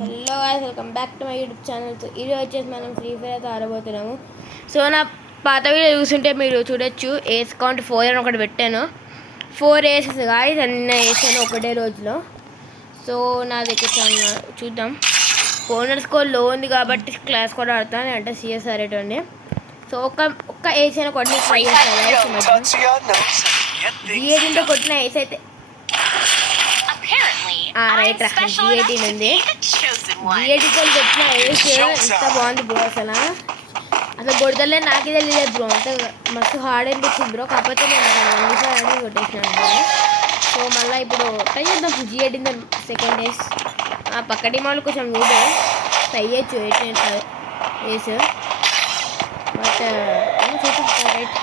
Hello guys, welcome back to my YouTube channel. ఈరోజు వచ్చేసి మనం ఫ్రీ ఫైర్ అయితే ఆడబోతున్నాము. సో నా పాత వీడియో చూస్తుంటే మీరు చూడొచ్చు. ఏస్ కౌంట్ 4 అని ఒకటి పెట్టాను. 4 ఏసెస్ గాయ్స్, అన్న వేసాను ఒకటే రోజులో. సో నా దగ్గర చూద్దాం. ఓనర్ స్కోర్ లో ఉంది కాబట్టి క్లాస్ కూడా ఆడతాను, అంటే సిఎస్ఆర్ అండి. సో ఒక్క ఏస్ అయినా కొట్టిన ట్రై చేస్తాను. జిఏటీతో కొట్టిన ఏస్ అయితే రైట్ రా, జిఏటీన్ ఉంది. జిఏటీతో కొట్టిన ఏస్ ఎంత బాగుంది బ్రో. అసలు కొడతలే, నాకే తెలియలేదు బ్రో. అంత మస్తు హార్డ్ అనిపించింది బ్రో. కాకపోతే నేను అన్నిసార్లు కొట్టేసినాను. సో మళ్ళీ ఇప్పుడు ట్రై చేద్దాం జిఏటీన్ సెకండ్ ఏస్. పక్క టీం వాళ్ళు కొంచెం చూద్దాం, ట్రై చేయొచ్చు ఏస్. బట్ చూపిస్తా రైట్.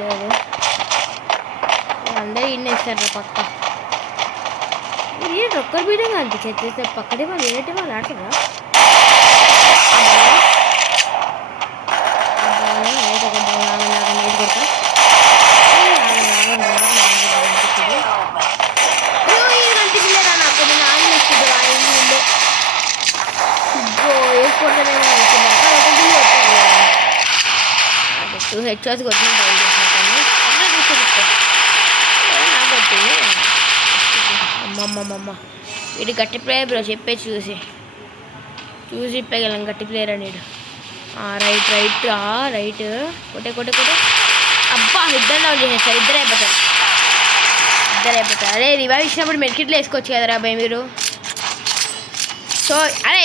లేదు, అందరూ ఇన్నేస్తారు పక్క. ఏంటి ఒక్కరి వీడియో అనిపించేస్తే పక్కనే వాళ్ళు వేరే వాళ్ళు ఆడతారా? హెచ్ఆర్స్ కొట్టిన అమ్మమ్మమ్మ, వీడు గట్టి ప్లేయర్ బ్రో. చెప్పే చూసి ఇప్పగలం గట్టి ప్లేయర్ అనేడు. రైట్ రైట్ రైట్ కొట్టే అబ్బా, ఇద్దరు డౌన్ చేసేస్తారు. ఇద్దరు అయిపోతారు. అరే రివైవ్ ఇచ్చినప్పుడు మెడికిట్లు వేసుకోవచ్చు కదరా అబ్బాయి మీరు. సో అరే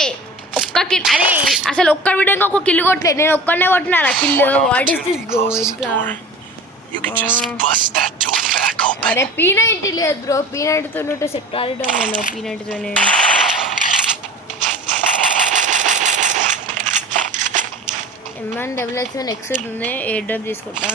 ఒక్క కిల్, అరే అసలు ఒక్క విధంగా ఒక కిల్ కొట్టలేదు. నేను ఒక్కనే కొట్టినా kill. What is this bro? ఇట్లా అరే P90 లేదు బ్రో. P90తో ఉంటే సెట్ ఆడటం. నేను P90తోనే M1XX ఉంది. ఎయిర్ డ్రాప్ తీసుకుంటా.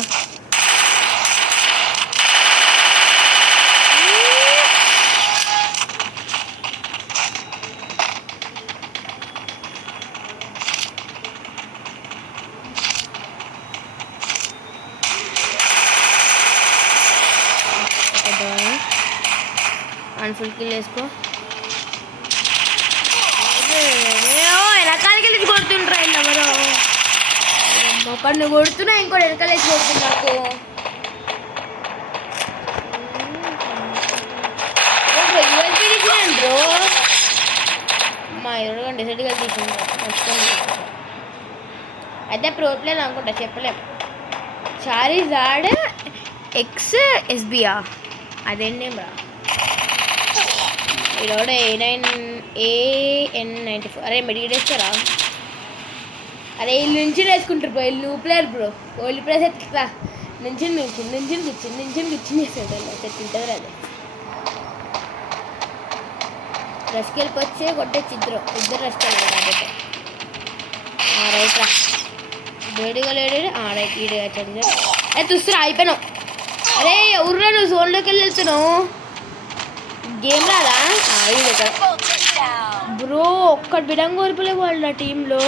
ఫుల్ కిల్ వేసుకో. వెనకాలకి వెళ్ళి కొడుతుండ్రా ఎవరో. ఒకడిని కొడుతున్నా, ఇంకోటి వెనకాల వేసి కొడుతుంది నాకు. బ్రో మా ఎవరు డిసైడ్గా తీసుకుంటా. అయితే ప్రో ప్లేయర్ అనుకుంటా, చెప్పలేం. చార్జార్డ్ XSBA అదేంటి రా. ఈరోజు AN94. అరే మెడికేట్ వేస్తారా? అరే వీళ్ళు నుంచి వేసుకుంటారు బ్రో. వీళ్ళు ప్లేయర్ బ్రో. ఓల్డ్ ప్లేస్ ఎత్తుతా నుంచి వేస్తాడు. సెట్ ఉంటుంది అదే. రష్కి వెళ్ళిపోతే కొట్టేసి ఇద్దరు రష్కి వెళ్ళారు కాబట్టి. రైట్ రా, వేడిగా లేడు. రైట్ ఈడే చదివారు. అరే చూస్తురా, అయిపోయినావు. అరే ఎవరురా నువ్వు జోన్లోకి వెళ్ళి వెళ్తున్నావు? గేమ్ రాదా బ్రో? ఒక్కటి బిడంగా కోల్పోలే వాళ్ళు నా టీంలో.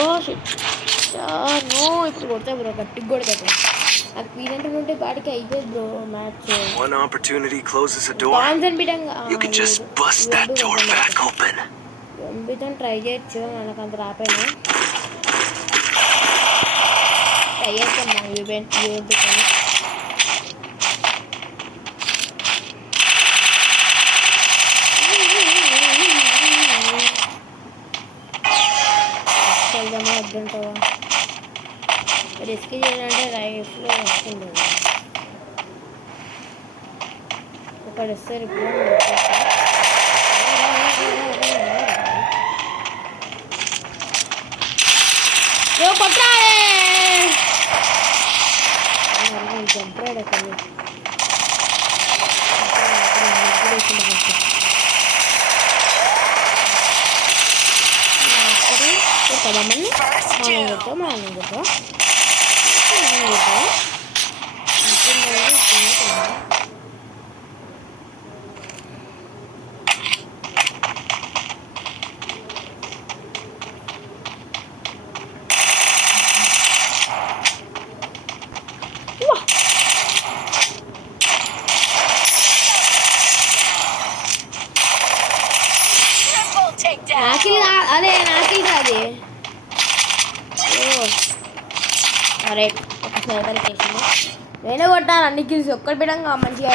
నో, ఇప్పుడు కొడతా బ్రో, గట్టిగా కొడతా. నాకు పీనంటే ఉంటే బాడికి అయిపోయింది బ్రో మ్యాచ్. ఎంబీతో ట్రై చేయొచ్చు, మనకు అంత రాపోయినా ట్రై చేస్తాం. యూబీతో వెళ్దామా వద్దంటావా? రిస్క్ చేయాలంటే రైఫ్లో వస్తుంది. ఒకటి వస్తారు ఇప్పుడు. కొట్టాలి జంపరాడు అక్కడ. కదా మనం కొట్టాం. నాకిల్ అదే నాకిల్ కాదు. అరే ఒక స్నైపర్ చేసింది. నేనే కొట్టాను అన్ని కిల్స్ ఒక్కటి పెట్టంగా మంచిగా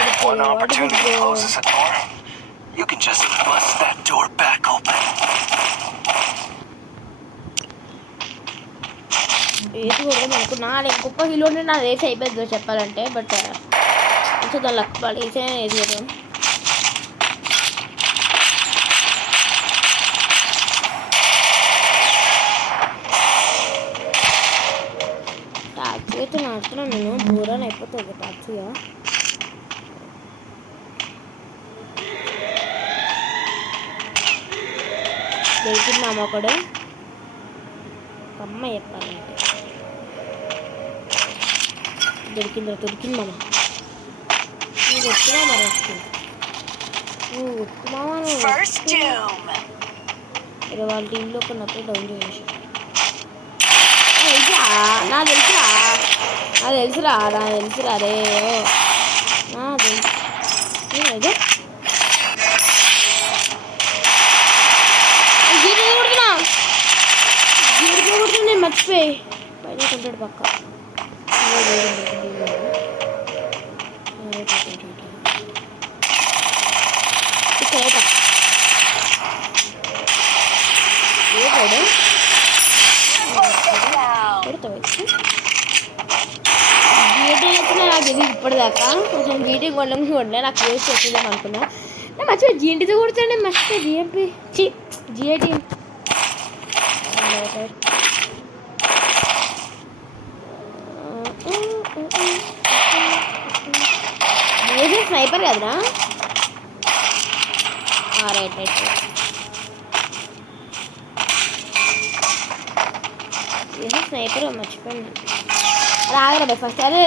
వేసి కొడదాం అనుకున్నా. ఇంకొక కిలో ఉంటే నా రేస్ అయిపోద్ది చెప్పాలంటే. బట్ కొంచెం దాని లక్ పడి వేసే వేసి కొడదాం. టాక్సీ అయితే నడుస్తున్నాను నేను. దూరాన్ని అయిపోతుంది టాక్సీగా. దొరికిందామా ఒకడు అమ్మ చెప్పాలంటే దొరికింది మామ. నువ్వు వస్తున్నా మరి నువ్వు వస్తున్నావా? ఇక వాళ్ళ టీంలో కొన్నప్పుడు డౌన్ చేసి నాకు తెలుసురా రే అదే నేను మర్చిపోయి పైన కొంటాడు పక్క. నాకు తెలియదు ఇప్పటిదాకా. కొంచెం జీటీ కొనలే నాకు వేస్ట్ చేద్దాం అనుకున్నా. నేను మర్చిపోయి జీఎన్టీతో కొడుతాను. మర్చిపోయి జిఐటీ స్నైపర్ కదరా. రైట్ స్నైపర్ మర్చిపోయాను. రాగరా ఫస్ట్ అదే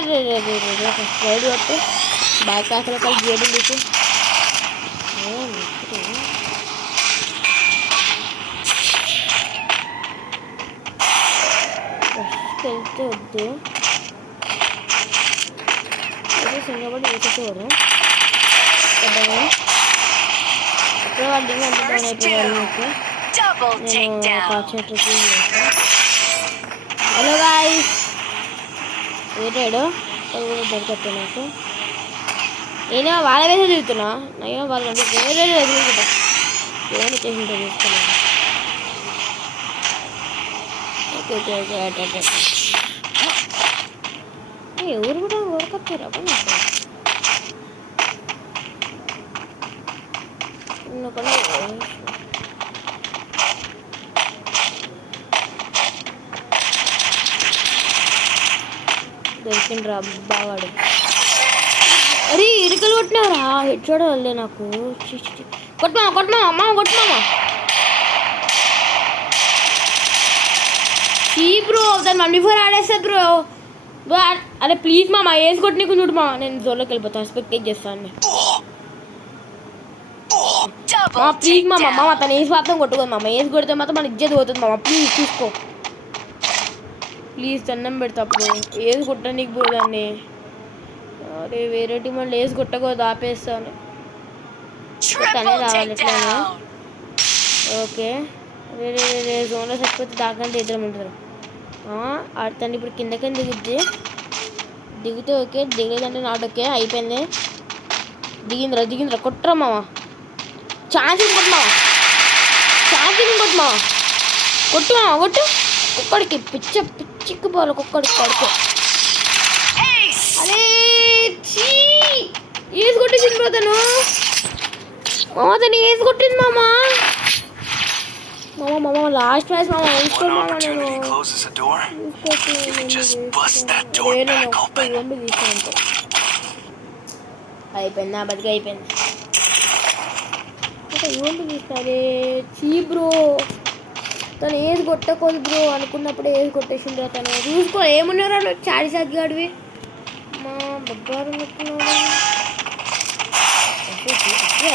ఫస్ట్ రైడ్ కొట్టు బాగా కాసలు కలిసి గేమ్ తీసి ఫస్ట్ వెళ్తే వద్దు. సింగపడి వేసేసేవాడు ఎప్పుడో వాళ్ళు అంత డౌన్ అయిపోయారు. నేను కాన్సన్ట్రేట్. హలో గాయ్స్ వేటాడు దొరకట్టు నాకు. నేనే వాళ్ళ వేసే తిరుగుతున్నా. నేను వాళ్ళు వేరే ఎదురుకుంటా ఏమైనా చేసింటే చూస్తున్నాను. ఓకే ఎవరు కూడా ఊరకొచ్చారు అప్పుడు నాకు దొరికిండ్రా బావాడు. అరే ఇరుకలు కొట్టినారా హెడ్ షాట్ వల్లే నాకు. కొట్టమా అమ్మ కొట్టమా బ్రో దాన్ని 1v4 ఆడేస్తుంది బ్రో. అరే ప్లీజ్ మామ వేసి కొట్టి నీకు చూడు మా. నేను జోన్లోకి వెళ్ళిపోతాను. ఎక్స్పెక్ట్ చేస్తాను ప్లీజ్ మామ. తను వేసి మాత్రం కొట్టుకోదు మామ. వేసి కొడితే మాత్రం మన ఇజ్జత్ పోతుంది మామ. ప్లీజ్ చూసుకో ప్లీజ్. దండం పెడతా అప్పుడు వేసి కొట్టడానికి పోదాన్ని. అరే వేరే టీం వాళ్ళు వేసి కొట్టకూడదు ఆపేస్తాను. తనే రావాలి ఎట్లా. ఓకే వేరే జోన్లో చచ్చిపోతే దాకంటే ఇద్దరం ఉంటారు. ఆడతాను ఇప్పుడు కిందకని దిగితే ఓకే. దిగలేదంటే not okay. అయిపోయింది. దిగిందిరా కొట్టరా మామ. ఛాన్సింగ్ కొట్టు మామ కొట్టు. కుక్కడికి పిచ్చిక్కుపోవాలి కుక్కడికి కొడుకు. అరే ఏసి కొట్టేసింది బ్రో తను. ఏసి కొట్టింది మామ. లాస్ట్ మ్యాచ్ మామ వేసుకో మామ. నేను అయిపోయింది నా బతికి అయిపోయింది. ఇవ్వండి తీస్తారే బ్రో. తను ఏది కొట్టకూడదు బ్రో అనుకున్నప్పుడు ఏది కొట్టేసిండ్రో తను. చూసుకో ఏమున్నారా చాడి సాగిగాడివి మా బొబ్బారు అనుకున్నాడు. ఇప్పుడు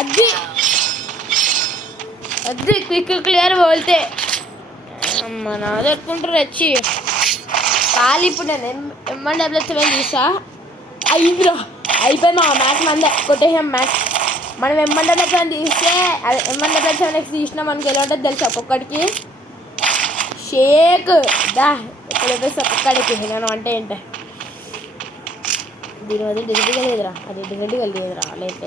అది అది క్విక్ క్లియర్ పోతే అమ్మ నా దొరుకుంటారు వచ్చి ఖాళీ. ఇప్పుడు నేను M1W7 తీసా అయ్యిందిరా, అయిపోయింది మా మ్యాచ్ మందే కొట్టేసాం మ్యాచ్. మనం M1W7 తీస్తే అదే M1W7X తీసినా మనకి ఎలా ఉంటుంది తెలుసా, ఒక్కొక్కడికి షేక్ దా ఎక్కడ వేస్తే ఒక్కొక్కడికి నేను అంటే ఏంటే దీని వదిలి డిజిటల్ లేదురా, అది డిజిటల్ లేదురా, లేట్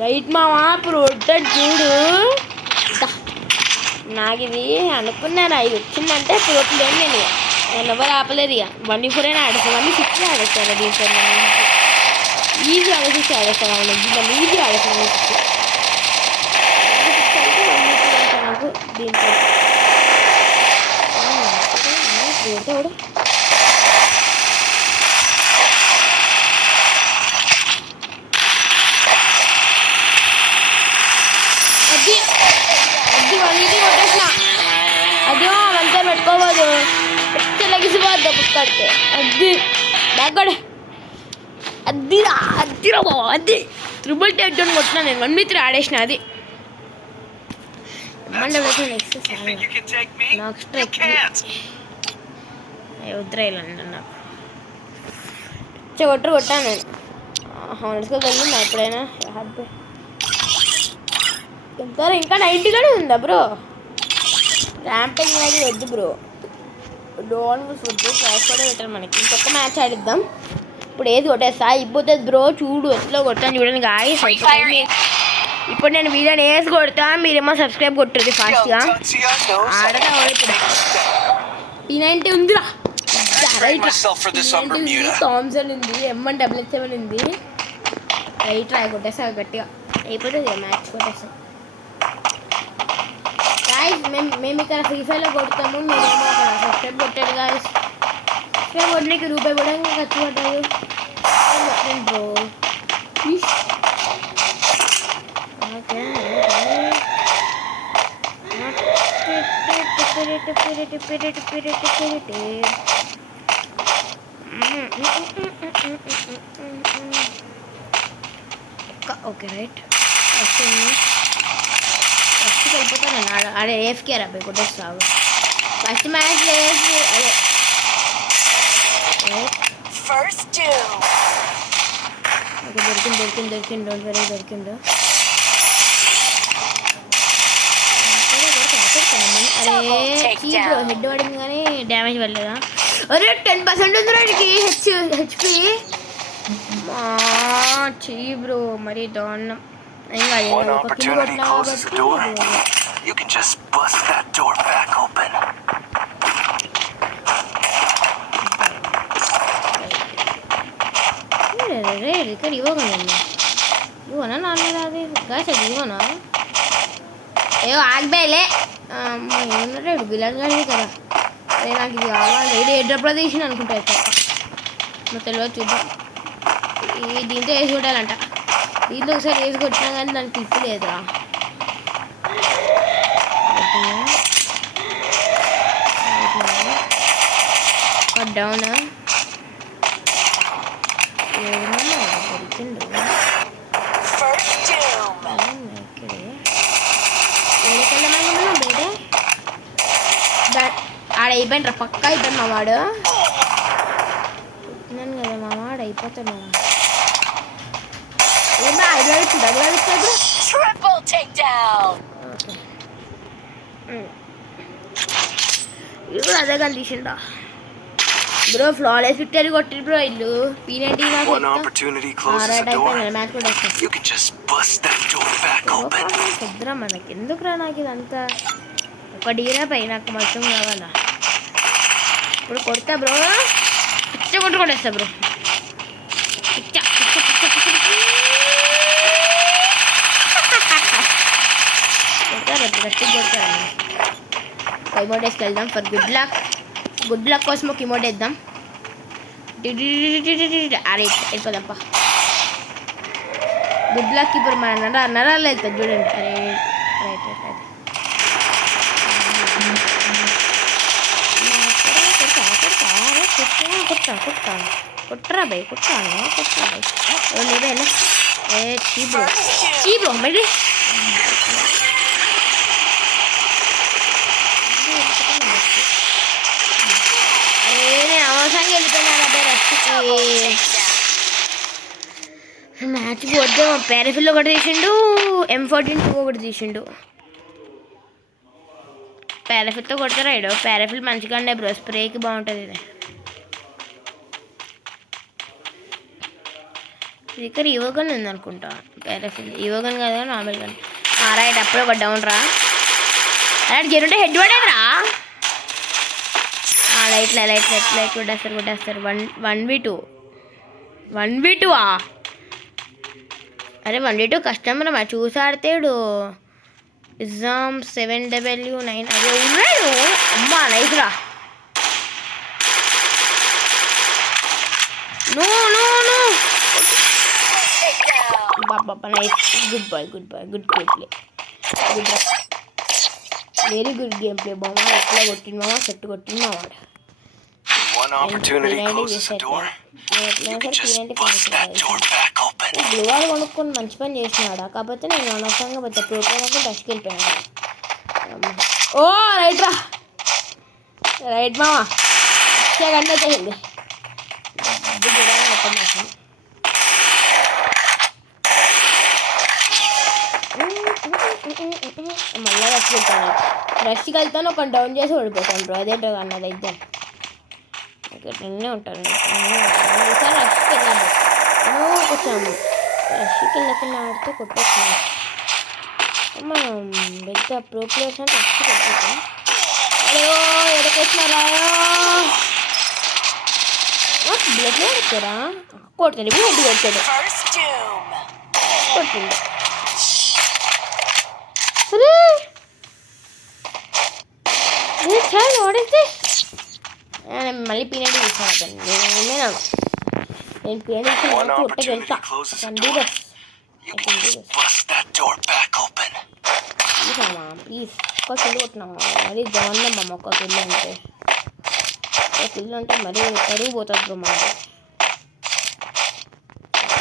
రైట్ మావా. ఇప్పుడు ఉంటుంది చూడు, నాకు ఇది అనుకున్నాను ఇది వచ్చిందంటే ఇప్పుడు ఏం నేను ఎవరు ఆపలేదు. ఇక 1v4 అయినా ఆడేస్తాను, 1v6 ఆడేస్తాను. దీంతో ఈజీ ఆడేసి ఆడేస్తాను, దీంట్లో ఈజీ ఆడేస్తాను. నాకు దీంతో కూడా అది అది వన్ కొట్టేసిన అదేమో వంతా పెట్టుకోవద్దు, లగిసిపోద్ది ఒక్కడికి. అది బ్యాగ్ అద్దిరా అద్దిరా బాబు, అది ట్రిపుల్ టెన్ కొట్టినా నేను 1v3 ఆడేసిన. అది నాకు స్ట్రైక్ వద్దురాయిలండి నాకు కొట్టరు కొట్టాను నేను. హానర్స్కి వెళ్ళిందా ఎప్పుడైనా హ్యాపీ ఎంతారు ఇంకా 90 కూడా ఉందా బ్రో. ర్యాంపింగ్ అనేది వద్దు బ్రో, డోన్ వద్దు, క్లాస్ కూడా పెట్టారు మనకి. ఇంకొక మ్యాచ్ ఆడిద్దాం. ఇప్పుడు ఏది కొట్టేస్తా అయిపోతుంది బ్రో, చూడు ఎట్లా కొట్టాను చూడండి గాయ్స్. ఇప్పుడు నేను వీడియోని వేసి కొడతా, మీరేమో సబ్స్క్రైబ్ కొట్టండి ఫాస్ట్గా. ఆడదా ఇప్పుడు P90 ఉందిరా, థామ్సన్ ఉంది, M1W7 ఉంది. రైట్ రా కొట్టేస్తా గట్టిగా, అయిపోతుంది మ్యాచ్ కొట్టేస్తాం గాయ్స్. మేము ఇక్కడ ఫ్రీ ఫైర్లో కొడతాము, మీరేమో అక్కడ సబ్స్క్రైబ్ కొట్టాడు గాయ్స్. సబ్స్క్రైబ్ కొట్టడానికి రూపాయి కూడా ఖర్చు పడ్డాడు బ్రో. ఓకే రైట్ ఫస్ట్ వెళ్ళిపోతాను ఆడే ఏఫ్కే రాబోయి కొట్టేస్తావు. ఫస్ట్ మ్యాచ్ అదే దొరికిండు డోంట్ వెరీ దొరికిండు. అరే బ్రో హెడ్ పడింది కానీ డ్యామేజ్ పడలేదా. అరే 10% ఉంది వాడికి హెచ్పి. చీ బ్రో మరి దారుణం. ఏం కాదు ఒక కిల్ కొట్టినా కాబట్టి ఇక్కడ ఇవ్వకండి, ఇవ్వనా నాన్న అది గాస్, అది ఇవ్వనా. ఏవో ఆగిపోయలే ఏమన్నాడు బిలాన్ గాడి కదా. అదే నాకు ఇది కావాలి, ఇది ఎడ్డప్పుడు తీసిన అనుకుంటా నాకు తెలియదు. చూద్దాం, ఈ దీంతో వేసి కొట్టాలంట. దీంతో ఒకసారి వేసి కొట్టినా కానీ దానికి క్లిప్ లేదురా. డౌన్ ఆడ అయిపోయిండ్రా పక్కా అయిపోయింది మా వాడు. చెప్తున్నాను కదా మా వాడు అయిపోతాడు. ఏమన్నా ఐదు ఇది కూడా అదే కానీ తీసిండా బ్రో. ఫ్లాలెస్ విక్టరీ కొట్టిరు బ్రో ఇల్లు. P90 మ్యాచ్ కూడా వద్దురా మనకి ఎందుకురా, నాకు ఇదంతా ఒక డీరా పై నాకు మొత్తం కావాలా. ఇప్పుడు కొడతా బ్రో, పిచ్చ కొట్టేస్తా బ్రో. కొడతారు గట్టి కొడతారు. ఇమోట్ వేసుకు వెళ్దాం ఫర్ గుడ్ లక్ కోసం ఒక ఇమోట్ వేద్దాం. అరే వెళ్ళిపోదాంపా. గుడ్ లక్ ఇప్పుడు మన నరాలు వెళ్తుంది చూడండి. అరే రైట్ రైట్ రైట్ కుట్రా బై కుట్టాను ఏ చీ బ్రో మరి మ్యాచ్ పోతే పారాఫిల్ ఒకటి తీసిండు, M14 ఒకటి తీసిండు. పారాఫిల్తో కొడతారా ఇడు? పారాఫిల్ మంచిగా ఉండే బ్రో, స్ప్రేకి బాగుంటుంది ఇది. ఇక్కడ ఈవోగన్ ఉంది అనుకుంటా. పారాఫిల్ ఈవోగన్ కదా, నార్మల్ గన్. రైట్, అప్పుడే ఒక డౌన్ రా. రైట్ జరుంటే హెడ్ పడేదిరా. లైట్ కొట్టేస్తారు. 1v2 అరే 1v2 కష్టం రా, చూసి ఆడితేడు. ఎగ్జామ్ 7W9 అదే ఉన్నాడు. అమ్మా నైస్ రా. నో బాబా nice. Good boy good game play. Very good game play బాబా. ఎట్లా కొట్టింది మామ, సెట్ కొట్టింది మామ. గ్లూవాల్ కొనుక్కొని మంచి పని చేసినాడా, కాకపోతే నేను అనవసరంగా పెద్ద ప్రోగ్రామ్ టచ్కి వెళ్ళిపోయాను. ఓ రైట్ మామా, గంట వచ్చేసింది. మళ్ళీ రష్కి వెళ్తాను, ఒక డౌన్ చేసి ఓడిపోతాను బ్రో. అదేంటో అన్నది అయితే ఇక్కడ నిన్నే ఉంటాను. ఈసారి రష్కి వెళ్ళాము, కూర్చోము. రష్కి వెళ్ళకుండా ఆడితే కొట్టేస్తాను. మనం పెద్ద ప్రో ప్లేయర్స్ అంటే రష్కి కొట్టేస్తాం. అయ్యో ఎడకొచ్చినారా, బ్లడ్ కొడతారా? కొడతాడు ఇప్పుడు, హెడ్ కొట్టాడు. కొట్టింది మళ్ళీ పీనట్టు తీసాను. నేను పీనట్ తీసిన కొట్టకి వెళ్తా. ప్లీజ్ ఒక్క కిల్లు కొట్టినామా, మరీ బాగుందమ్మా. ఒక్క కిల్లు అంటే మరీ అడుగు పోతుంది బ్రో.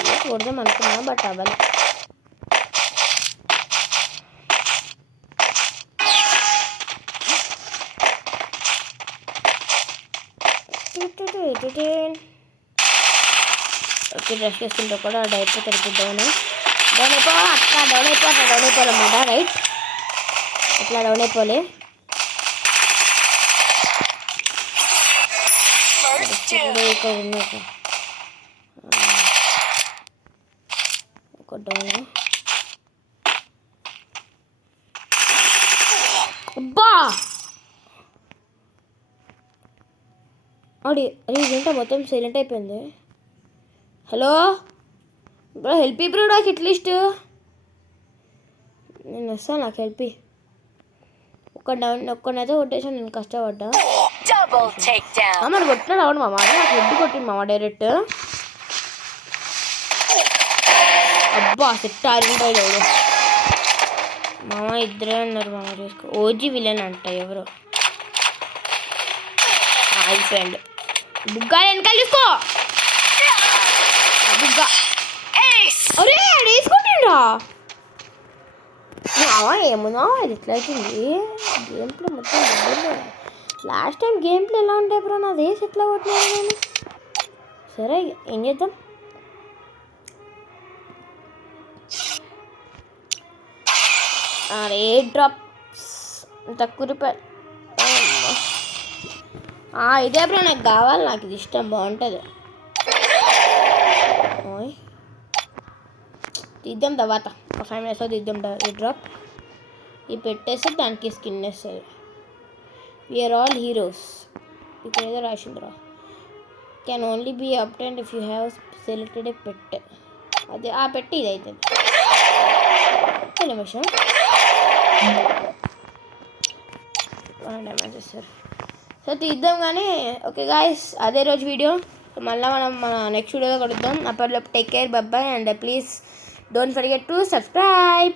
మాకు కొడదాం అనుకున్నా, బట్ అవ్వాలి. ఓకే, డ్రెస్ వేసుకుంటే కూడా అయిపోతారు. డౌన్ అయిపోవాలన్నమాట. రైట్, ఇట్లా డౌన్ అయిపోలే. ఒక డౌన్. అబ్బా అరే ఇదేంటో మొత్తం సైలెంట్ అయిపోయింది. Hello bro, help bro. నాకు అట్లీస్ట్ నేను వస్తాను, నాకు హెల్ప్. ఒక్కనైతే కొట్టేసాను, నేను కష్టపడ్డా. మరి కొట్టినాడు అవును మామ, నాకు హెడ్ కొట్టింది మామ డైరెక్ట్. అబ్బా సెట్ ఆరింటాడు ఎవరు మామ, ఇద్దరే ఉన్నారు మామ. చూసుకో, ఓజీ విలన్ అంట ఎవరు. అయిపోయాడు. బుగ్గా వెనకాల చూసుకో. బుగ్గా అరే వేసుకుంటా. ఏముందా అది ఎట్లా అవుతుంది గేమ్ ప్లే మొత్తం. లాస్ట్ టైం గేమ్ ప్లే ఎలా ఉంటాయి బ్రో, నాది వేసి ఎట్లా కొట్టినాను నేను. సరే ఏం చేద్దాం. ఎయిర్ డ్రాప్స్ తక్కువ రూపాయలు. ఇదే బ్రో నాకు కావాలి, నాకు ఇది ఇష్టం, బాగుంటుంది. తీద్దాం తర్వాత, ఒక 5 minutes తీద్దాం. ఎయిర్ డ్రాప్ ఇది పెట్టేస్తే దానికి స్కిన్ వేస్తుంది. We are all heroes. ఇక్కడ ఏదో రాసిందిరా, can only be attempted if you have selected a pet. అదే ఆ పెట్టి ఇది అవుతుంది. ఒక్క నిమిషం డ్యామేజ్ సార్. సో తీద్దాం కానీ. ఓకే గాయస్, అదే రోజు వీడియో. మళ్ళీ మనం మన నెక్స్ట్ వీడియోలో కలుద్దాం. అప్పటిలోపు take care, bye, and please don't forget to subscribe.